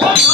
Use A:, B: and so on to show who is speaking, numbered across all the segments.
A: One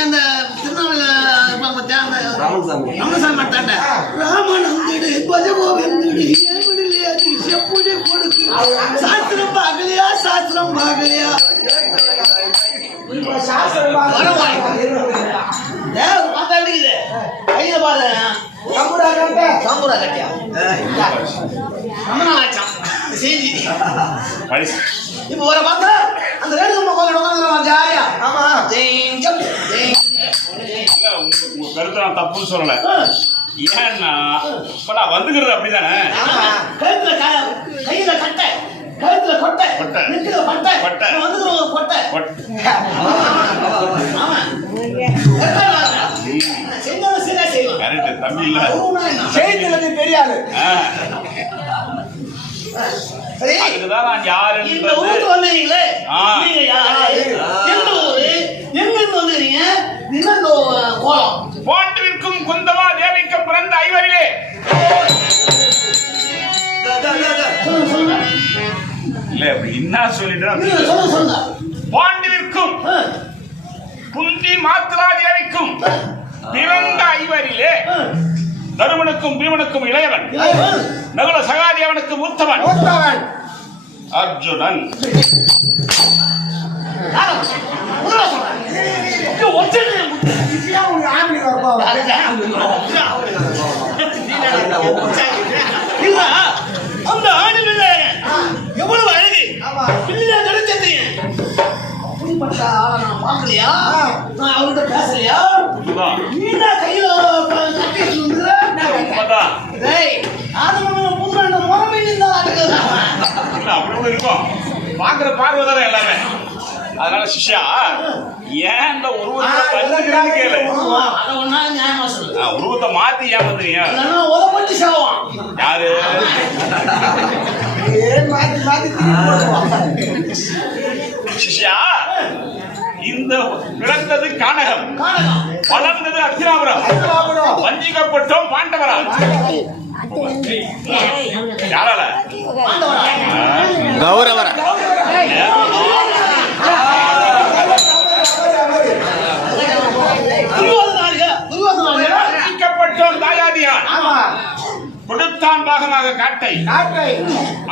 A: சாமி
B: ராமசாமி. மாட்டாண்ட ராமநந்திடு பஜகோவிந்துடு ஏமிடிலே அதி செப்புடி கொடுக்கு சாஸ்திரம் பார்க்கலையா? சாஸ்திரம் ஒரு பார்த்தா அடிக்குது. கையில பாரு. சம்பூரா கட்டியா? ரொம்ப நாள் ஆச்சாம். செய்தி. இப்ப வர பார்த்தா, அந்த கோயில்ல
C: நான் தப்புன்னு சொல்லல. ஏன்னா இப்ப நான் வந்துக்கிறது அப்படிதானே.
B: கழுத்துல கையில கட்டை. கழுத்துல கொட்டை.
C: கொட்டை.
B: நெத்தில பட்டை.
C: பட்டை.
B: நான் வந்துக்கிறோம் ஒரு கொட்டை.
C: கரெக்ட்
A: பெரியாளு
C: ஆ,
B: சரி.
C: அதுக்குதான் நான் யார்
B: இந்த ஊருக்கு வந்தீங்களே. நீங்க யாரு எந்த ஊரு எங்க இருந்து வந்துக்கிறீங்க என்ன இந்த கோலம்
C: போன்றிருக்கும் குந்தமா தேவிக்கு பிறந்த ஐவரிலே. இல்ல அப்படி என்ன சொல்லிட்டு? பாண்டிவிற்கும் குந்தி மாத்ரா தேவிக்கும் பிறந்த ஐவரிலே. தருமனுக்கும் பீமனுக்கும் இளையவன். நகுல சகாதேவனுக்கு மூத்தவன். அர்ஜுனன்.
A: ஆம்பளை வருவாங்க
B: இல்ல, அந்த ஆணில எவ்வளவு அழகு
A: ஆமா.
B: பிள்ளையா கிடைச்சது அப்படிப்பட்ட ஆளை நான் பார்க்கலையா
A: ஆ.
B: நான் அவர்கிட்ட பேசலையா
C: இதுதான்
B: நீனா கையில ப- கட்டி வந்துடுற?
C: உண்மைதான்.
B: டேய், ஆதவன் புதுமை இந்த முறமே நின்றா அடக்குது.
C: இல்ல அப்படி கூட இருக்கும் பாக்குற பார்வை தானே எல்லாமே அதனால சிஷ்யா ஏன் இந்த உருவத்தை கேளு? உருவத்தை மாத்தி
B: சாவான்.
C: யாரு?
A: ஏன் மாத்தி மாத்தி திருப்பி போடுவான்.
C: சிஷ்யா இந்த பிறந்தது கானகம்.
B: காணகம்.
C: வளர்ந்தது அத்திராபுரம் வஞ்சிக்கப்பட்டோம் பாண்டவரா? யாரால. கௌரவர. வஞ்சிக்கப்பட்டோம் தாயாதியார். கொடுத்தான் பாகமாக காட்டை.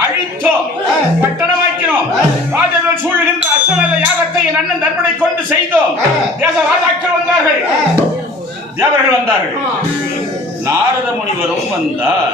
C: அழித்தோம் பட்டணமாக்கினோம் ராஜர்கள் சூழ்கின்ற அஸ்வமேத யாகத்தை என் அண்ணன் தர்மனை கொண்டு செய்தோம் தேச ராஜாக்கள் வந்தார்கள். தேவர்கள் வந்தார்கள். நாரத முனிவரும் வந்தார்.